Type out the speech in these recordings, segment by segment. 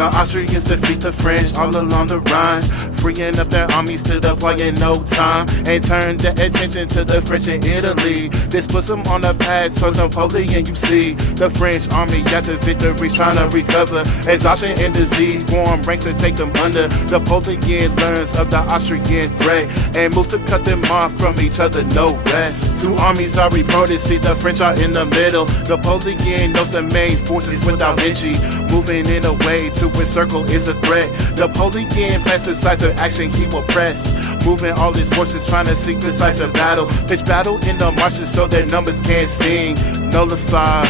The Austrians defeat the French all along the Rhine, freeing up their armies to deploy in no time, and turn their attention to the French in Italy. This puts them on the path towards Napoleon. You see the French army after victories trying to recover. Exhaustion and disease form ranks to take them under. Napoleon learns of the Austrian threat and moves to cut them off from each other, no rest. Two armies are reported, see the French are in the middle. Napoleon knows the main forces without Vinci, moving in a way to encircle is a threat. Napoleon plans decisive action, he will press, moving all his forces trying to seek decisive battle. Pitch battle in the marshes so their numbers can't sting. Nullify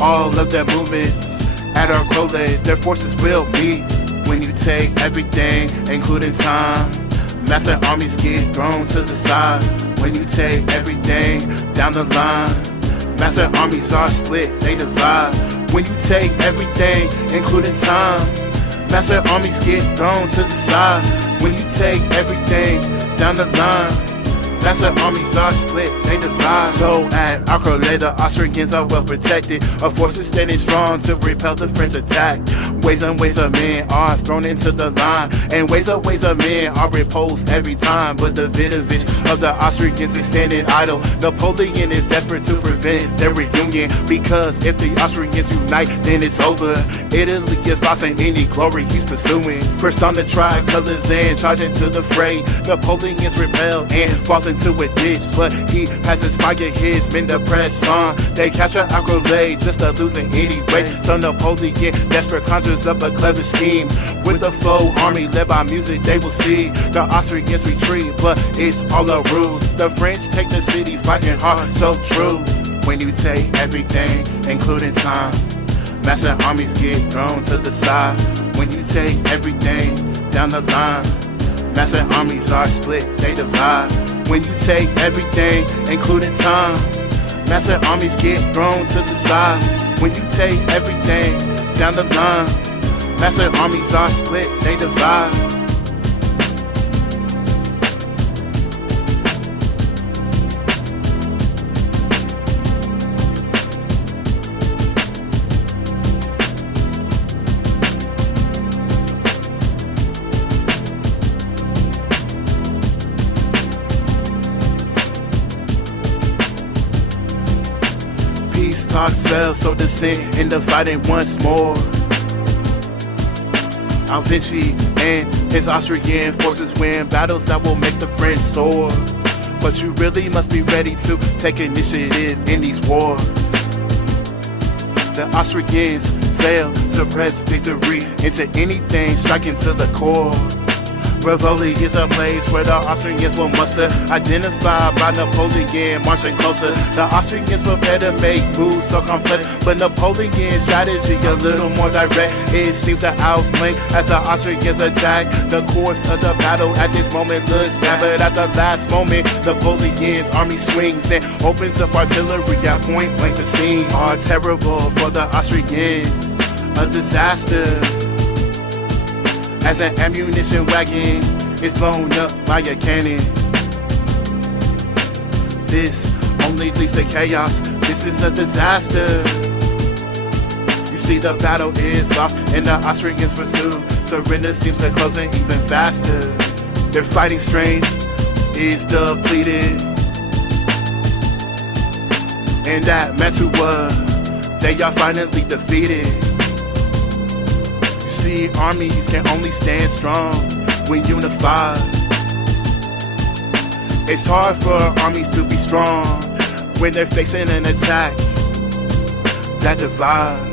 all of their movements at Arcole, their forces will meet. When you take everything, including time, massive armies get thrown to the side. When you take everything down the line, massive armies are split, they divide. When you take everything, including time, massive armies get thrown to the side. When you take everything down the line, massive armies are split, they divide. So at Arcole, the Austrians are well protected, our forces standing strong to repel the French attack. Waves and waves of men are thrown into the line, and waves of men are repulsed every time. But Davidovich of the Austrians is standing idle. Napoleon is desperate to prevent their reunion, because if the Austrians unite, then it's over. Italy is lost in any glory he's pursuing. First on the tricolors and charging to the fray. Napoleon's repelled and falls into a ditch, but he has inspired his men to press on. They capture Arcole just to losing anyway. So Napoleon, desperate, conjures up a clever scheme. With the foe army led by music, they will see the Austrians retreat, but it's all a ruse. The French take the city, fighting hard, so true. When you take everything, including time, massive armies get thrown to the side. When you take everything down the line, massive armies are split, they divide. When you take everything, including time, massive armies get thrown to the side. When you take everything down the line, massive armies are split, they divide. Peace talks fell, so descend in the fighting once more. Alvinczi and his Austrian forces win battles that will make the French soar. But you really must be ready to take initiative in these wars. The Austrians fail to press victory into anything striking to the core. Rivoli is a place where the Austrians will muster, identified by Napoleon marching closer. The Austrians prepare to make moves so complex, but Napoleon's strategy a little more direct. It seems to outflank as the Austrians attack. The course of the battle at this moment looks bad, but at the last moment, Napoleon's army swings and opens up artillery at point blank. The scenes are terrible for the Austrians, a disaster, as an ammunition wagon is blown up by a cannon. This only leads to chaos, this is a disaster. You see the battle is lost and the Austrians pursue. Surrender seems to closing even faster. Their fighting strength is depleted, and at Mantua, they are finally defeated. See, armies can only stand strong when unified. It's hard for armies to be strong when they're facing an attack that divides.